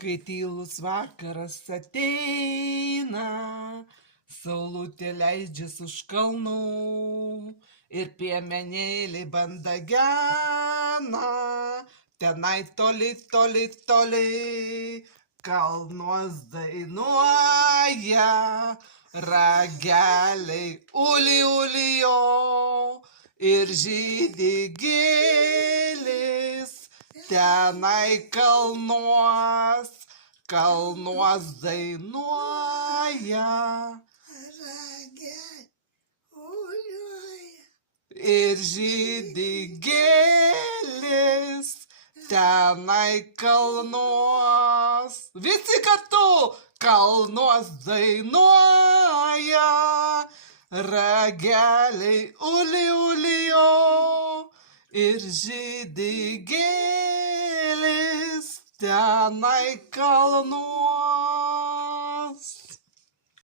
Kai tylus vakaras ateina, saulutė leidžias už kalnų ir piemenėliai banda gena, tenai toli, toli, toli, kalnuos dainuoja, rageliai uli, ulijo ir žydi gėlės. Tenai kalnuos dainuoja ir žydi gėlės. Tenai kalnuos, visi kartu, kalnuos dainuoja, rageliai uli, ulijo ir žydi gėlės. Tenai kalnuos.